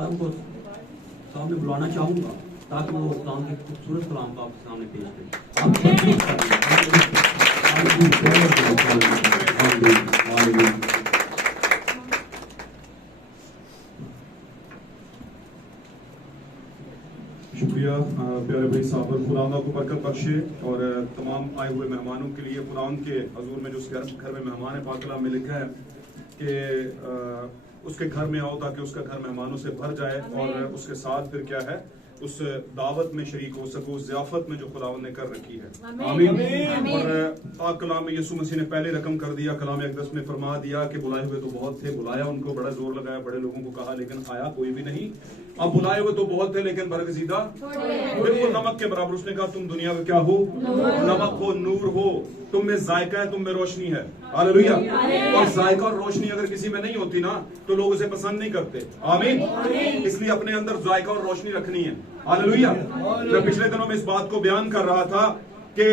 आलम को सामने बुलाना चाहूंगा ताकि वो कलाम के खूबसूरत कलाम को आपके सामने पेश करें। शुक्रिया प्यारे भाई साहब, खुदा को बरकत बख्शे और तमाम आए हुए मेहमानों के लिए खुदा के हजूर में जो उसके घर में मेहमान है, पाक कलाम में लिखा है कि उसके घर में आओ ताकि उसका घर मेहमानों से भर जाए और उसके साथ फिर क्या है उस दावत में शरीक हो सको, उस ज़ियाफत में जो खुदावंद ने कर रखी है। आमीन। और पाक कलाम में यीशु मसीह ने पहले रकम कर दिया, कलाम अक़दस में फरमा दिया कि बुलाए हुए तो बहुत थे, बुलाया उनको, बड़ा जोर लगाया, बड़े लोगों को कहा, लेकिन आया कोई भी नहीं। अब बुलाए हुए तो बहुत थे लेकिन बरगज़ीदा बिल्कुल नमक के बराबर। उसने कहा तुम दुनिया में क्या हो? नमक हो, नूर हो, तुम में जायका है, तुम में रोशनी है। हालेलुया। और जायका और रोशनी अगर किसी में नहीं होती ना तो लोग उसे पसंद नहीं करते। आमीन। इसलिए अपने अंदर जायका और रोशनी रखनी है। हालेलुया। मैं पिछले दिनों में इस बात को बयान कर रहा था कि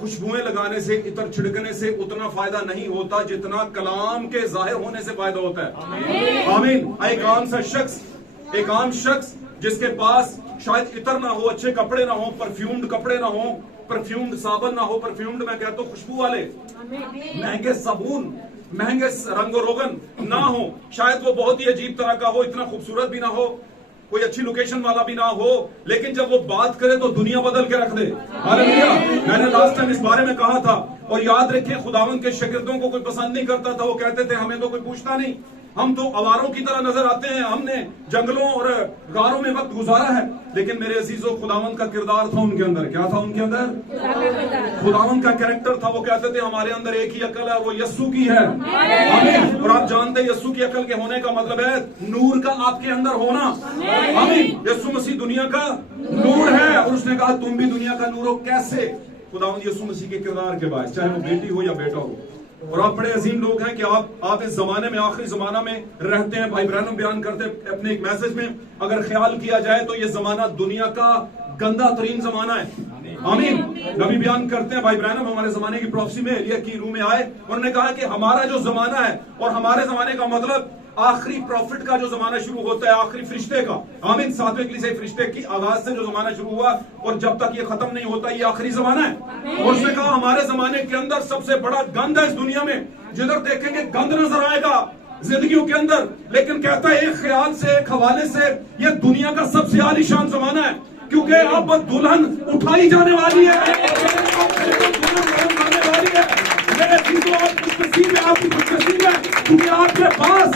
खुशबुएं लगाने से, इतर छिड़कने से उतना फायदा नहीं होता जितना कलाम के जाहिर होने से फायदा होता है। आमीन। एक आम शख्स जिसके पास शायद इतर ना हो, अच्छे कपड़े ना हो, परफ्यूम्ड कपड़े ना हो, परफ्यूम्ड साबन ना हो, परफ्यूम्ड मैं कहता हूँ खुशबू वाले महंगे साबुन, महंगे रंगो रोगन ना हो, शायद वो बहुत ही अजीब तरह का हो, इतना खूबसूरत भी ना हो, कोई अच्छी लोकेशन वाला भी ना हो, लेकिन जब वो बात करे तो दुनिया बदल के रख दे। हालेलुया। मैंने लास्ट टाइम इस बारे में कहा था। और याद रखिए खुदावंद के शागिर्दों को कोई पसंद नहीं करता था। वो कहते थे हमें तो कोई पूछता नहीं, हम तो अवारों की तरह नजर आते हैं, हमने जंगलों और गारों में वक्त गुजारा है। लेकिन मेरे अजीजों, खुदावंद का किरदार था उनके अंदर। क्या था उनके अंदर? खुदावंद का कैरेक्टर था। वो कहते थे हमारे अंदर एक ही अकल है, वो यस्सु की है। आमीन। और आप जानते हैं यस्सु की अकल के होने का मतलब है नूर का आपके अंदर होना। आमीन। यस्सु मसीह दुनिया का नूर है और उसने कहा तुम भी दुनिया का नूर हो। कैसे? खुदावंद यस्सु मसीह के किरदार के बाद, चाहे वो बेटी हो या बेटा हो। और आप बड़े अजीम लोग हैं कि आप इस जमाने में, आखिरी जमाना में रहते हैं। भाई ब्रैनम बयान करते हैं अपने एक मैसेज में, अगर ख्याल किया जाए तो ये जमाना दुनिया का गंदा तरीन जमाना है। आमीन। नबी बयान करते हैं, भाई ब्रैनम हमारे जमाने की प्रोफेसी में एलिया की रूह में आए, उन्होंने कहा कि हमारा जो जमाना है, और हमारे जमाने का मतलब आखिरी प्रॉफिट का जो जमाना शुरू होता है, आखिरी फरिश्ते का। आमीन। 7वें कलीसिया फरिश्ते की आवाज से जो जमाना शुरू हुआ और जब तक ये खत्म नहीं होता, ये आखिरी जमाना है। और उसने कहा हमारे जमाने के अंदर सबसे बड़ा गंद है इस दुनिया में, जिधर देखेंगे गंद नजर आएगा जिंदगियों के अंदर। लेकिन कहता है एक ख्याल से, एक हवाले से, ये दुनिया का सबसे आलीशान जमाना है, क्योंकि अब दुल्हन उठाई जाने वाली है। आपकी खुशनसीब है क्योंकि आपके पास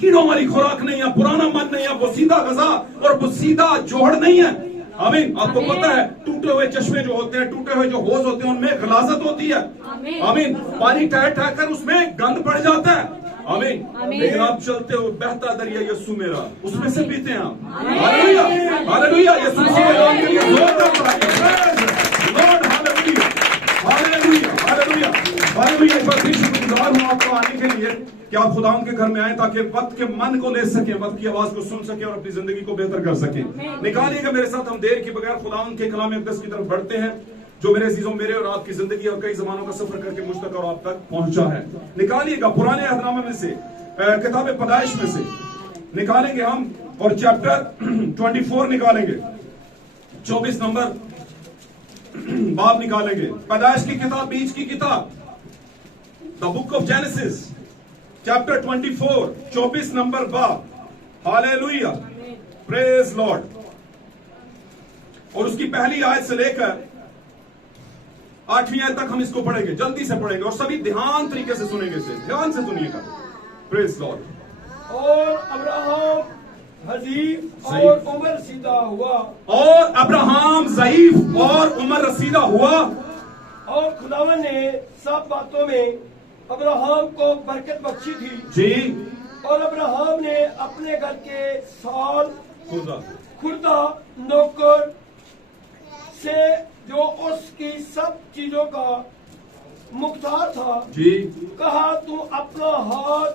कीड़ों वाली खुराक नहीं है, पुराना मन नहीं है, बोसीदा गजा और बोसीदा जोहड़ नहीं है। आमीन। आपको पता है टूटे हुए चश्मे जो होते हैं, टूटे हुए जो होज होते हैं, उनमें गलाजत होती है। आमीन। पानी ठहर ठहर कर उसमें गंद पड़ जाता है। आमीन। लेकिन आप चलते हो बहता दरिया यस्सु मेरा, उसमें से पीते हैं आप। हालेलुया। हालेलुया। यस्सु मसीह के नाम के लिए जोरदार Lord. Hallelujah. Hallelujah. Hallelujah. Hallelujah. एक बार फिर शुक्रगुजार हूं आपको आने के लिए कि आप खुदा के घर में आए ताकि वक्त के मन को ले सके, वक्त की आवाज को सुन सके और अपनी जिंदगी को बेहतर कर सके। निकालिएगा मेरे साथ, हम देर के बगैर खुदा के कलाम अक़दस की तरफ बढ़ते हैं जो मेरे अजीजों, मेरे और आपकी जिंदगी और कई जमानों का सफर करके मुझ तक और आप तक पहुंचा है। निकालिएगा पुराने अहदनामे में से, किताब पैदाइश में से निकालेंगे हम और चैप्टर 24 निकालेंगे, 24 नंबर बाब निकालेंगे। पैदाइश की किताब, बीज की किताब, the book of genesis chapter 24, 24 number बाब। हालेलुया। Praise Lord. और उसकी पहली आयत से लेकर 8वीं आयत तक हम इसको पढ़ेंगे, जल्दी से पढ़ेंगे और सभी ध्यान तरीके से सुनेंगे, इसे ध्यान से सुनिएगा। Praise Lord. और अब्राहम हजीफ और उमर रसीदा हुआ, और अब्राहम ज़ईफ और उमर रसीदा हुआ, और खुदावन ने सब बातों में अब्राहम को बरकत बख्शी थी जी। और अब्राहम ने अपने घर के साल खुर्दा नौकर से जो उसकी सब चीजों का मुख्तार था जी, कहा तू अपना हाथ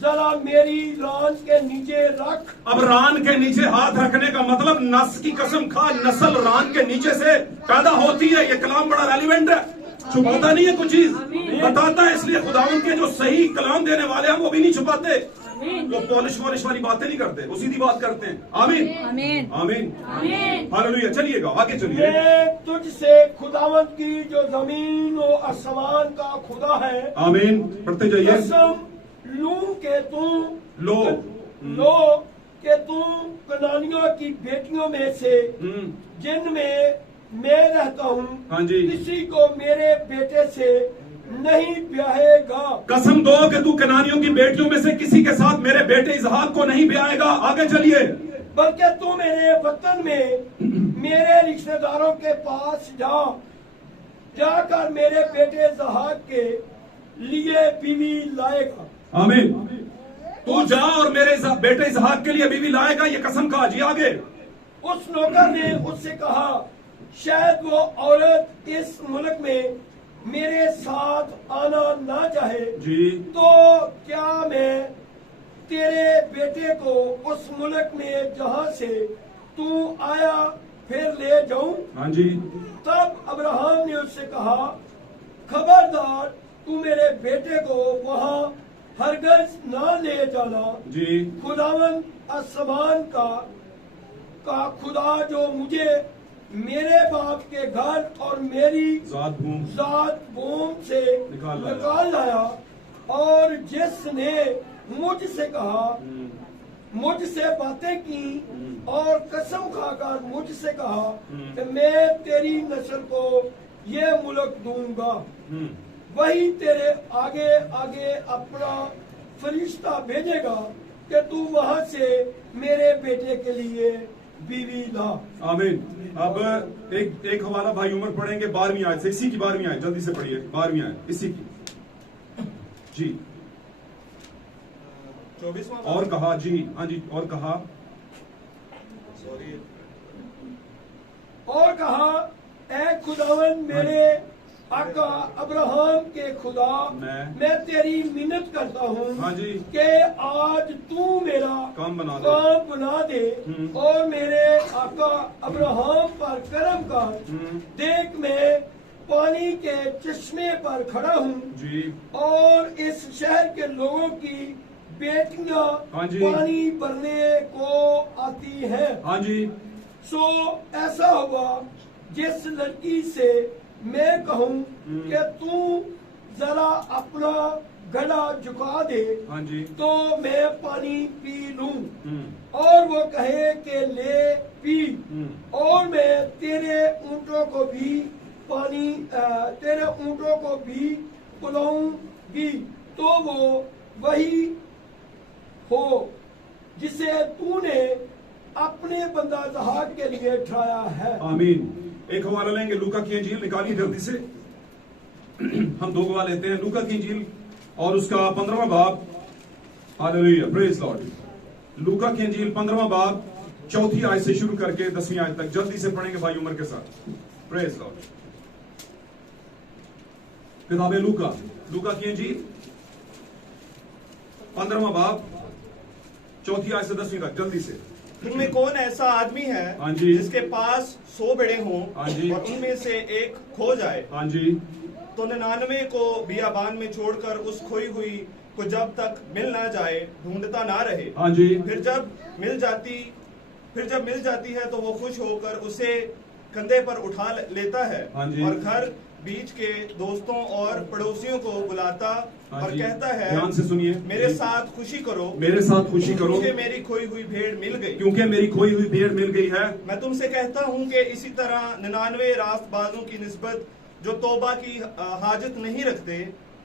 जरा मेरी रान के नीचे रख। अब रान के नीचे हाथ रखने का मतलब नस की कसम खा, नस्ल रान के नीचे से पैदा होती है। ये कलाम बड़ा रेलिवेंट है, छुपाता नहीं है कुछ चीज, बताता है। इसलिए खुदावंद के जो सही कलाम देने वाले हैं वो भी नहीं छुपाते। लोग पॉलिश वॉलिश वाली बातें नहीं करते, वो सीधी बात करते हैं। आमीन आमीन आमीन आमीन। हालेलुया। चलिएगा आगे चलिए। मैं तुझसे खुदावंत की जो जमीन और आसमान का खुदा है आमीन पढ़ते जाइए। कसम लूं के तू लो के तू कनानियों की बेटियों में से जिनमें मैं रहता हूँ हाँ जी। किसी को मेरे बेटे से नहीं ब्याहेगा। कसम दो कि तू कनानियों की बेटियों में से किसी के साथ मेरे बेटे इसहाक को नहीं ब्याहेगा। आगे चलिए। बल्कि तू मेरे वतन में मेरे रिश्तेदारों के पास जाकर मेरे बेटे इसहाक के लिए बीवी लाएगा। आमीन। तू जा और मेरे बेटे इसहाक के लिए बीवी लाएगा, ये कसम कहा जी। आगे। उस नौकर ने उससे कहा, शायद वो औरत इस मुल्क में मेरे साथ आना ना चाहे जी तो क्या मैं तेरे बेटे को उस मुल्क में जहाँ से तू आया फिर ले जाऊं? हाँ जी। तब अब्राहम ने उससे कहा, खबरदार तू मेरे बेटे को वहाँ हरगज ना ले जाना। जी खुदावन आसमान का खुदा जो मुझे मेरे बाप के घर और मेरी जात भूम से निकाल लाया और जिसने मुझसे कहा, मुझसे बातें की और कसम खाकर मुझसे कहा कि मैं तेरी नस्ल को ये मुल्क दूंगा, वही तेरे आगे आगे अपना फरिश्ता भेजेगा कि तू वहां से मेरे बेटे के लिए बीवी ला। आमीन। अब एक हवाला भाई उमर पढ़ेंगे 12वीं आयत से, इसी की 12वीं आयत, जल्दी से पढ़िए 12वीं आयत इसी की जी। 24वां और कहा जी, हाँ जी, और कहा सॉरी और कहा, ऐ खुदावन मेरे आका अब्राहम के खुदा, मैं तेरी मिन्नत करता हूँ हाँ जी कि आज तू मेरा काम बना दे और मेरे आका अब्राहम पर करम कर। देख मैं पानी के चश्मे पर खड़ा हूँ जी और इस शहर के लोगों की बेटियां हाँ जी। पानी भरने को आती हैं। हाँ जी। सो ऐसा हुआ जिस लड़की से मैं कहूँ कि तू जरा अपना गला झुका दे हाँ जी। तो मैं पानी पी लूं, और वो कहे कि ले पी, और मैं तेरे ऊंटों को भी पिलाऊंगी, तो वो वही हो जिसे तूने अपने बंदा इसहाक के लिए ठहराया है। आमीन। एक हवाला लेंगे लूका की इंजील, निकालिए जल्दी से। हम 2 गवाह लेते हैं, लूका की इंजील और उसका 15वां बाब। Hallelujah, praise Lord. लूका की इंजील 15वां बाब 4थी आयत से शुरू करके 10वीं आयत तक जल्दी से पढ़ेंगे भाई उमर के साथ। Praise Lord. किताबे लूका की इंजील 15वां बाब 4थी आयत से 10वीं तक जल्दी से। तुममें कौन ऐसा आदमी है हाँ जी। जिसके पास 100 भेड़ें हों हाँ जी। और उनमें से एक खो जाए, हाँ जी तो 99 को बियाबान में छोड़कर उस खोई हुई को जब तक मिल ना जाए ढूंढता ना रहे। हाँ जी। फिर जब मिल जाती है तो वो खुश होकर उसे कंधे पर उठा लेता है हाँ जी। और घर बीच के दोस्तों और पड़ोसियों को बुलाता हाँ और जी। कहता है, ध्यान से सुनिए, मेरे साथ खुशी करो, मेरे साथ खुशी करो क्योंकि मेरी खोई हुई भेड़ मिल गई। क्योंकि मेरी खोई हुई भेड़ मिल गई है। मैं तुमसे कहता हूँ कि इसी तरह 99 रास्तबाजों की निस्बत जो तौबा की हाजत नहीं रखते,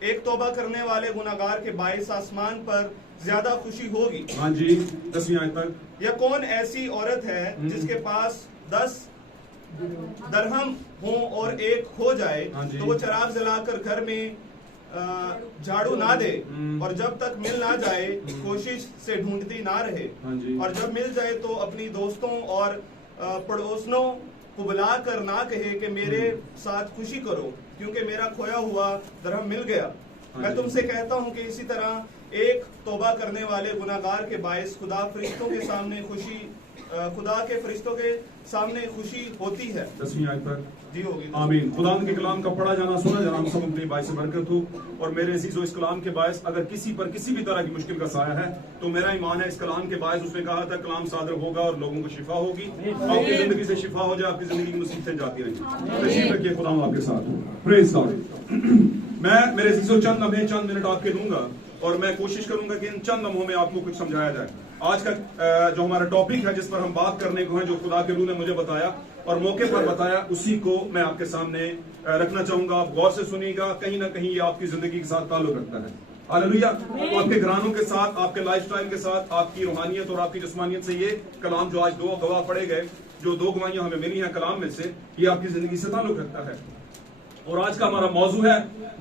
एक तौबा करने वाले गुनाहगार के बाइस आसमान पर ज्यादा खुशी होगी। हाँ जी 10वीं आयत तक। या कौन ऐसी औरत है जिसके पास 10 दरहम हो और एक खो जाए, हाँ जी। तो वो चराग जलाकर घर में झाड़ू ना दे और जब तक मिल ना जाए कोशिश से ढूंढती ना रहे, हाँ जी। और जब मिल जाए तो अपनी दोस्तों और पड़ोसनों को बुलाकर ना कहे कि मेरे साथ खुशी करो क्योंकि मेरा खोया हुआ दरहम मिल गया। हाँ मैं जी। तुमसे कहता हूँ कि इसी तरह एक तौबा करने वाले गुनाहगार के बायस खुदा के फरिश्तों के सामने खुशी होती है। 10वीं आयत तक जी होगी। आमीन। खुदा के कलाम का पढ़ा जाना सुना जाना हम सब अपनी बायस बरकत हो। और मेरे अजीजों, इस कलाम के बायस अगर किसी पर किसी भी तरह की मुश्किल का साया है तो मेरा ईमान है इस कलाम के बायस, उसने कहा था कलाम सादर होगा और लोगों को शिफा होगी, आपकी जिंदगी से शिफा हो जाए, आपकी जिंदगी की मुसीबतें जाती रहेंगी। तशरीफ रखिए, खुदा आपके साथ हो। Praise God. मैं मेरे अजीजों चंद मिनट आपके दूंगा और मैं कोशिश करूंगा कि इन चंद लम्हों में आपको कुछ समझाया जाए। आज का जो हमारा टॉपिक है जिस पर हम बात करने को है, जो खुदा के रूह ने मुझे बताया और मौके पर बताया, उसी को मैं आपके सामने रखना चाहूंगा। आप गौर से सुनिएगा, कहीं ना कहीं ये आपकी जिंदगी के साथ ताल्लुक रखता है। हालेलुया। आपके घरानों के साथ, आपके लाइफस्टाइल के साथ, आपकी रूहानियत और आपकी जिस्मानियत से ये कलाम जो आज 2 गवाह पढ़े गए, जो 2 गवाहियां हमें मिली हैं कलाम में से, ये आपकी जिंदगी से ताल्लुक रखता है। और आज का हमारा मौजू है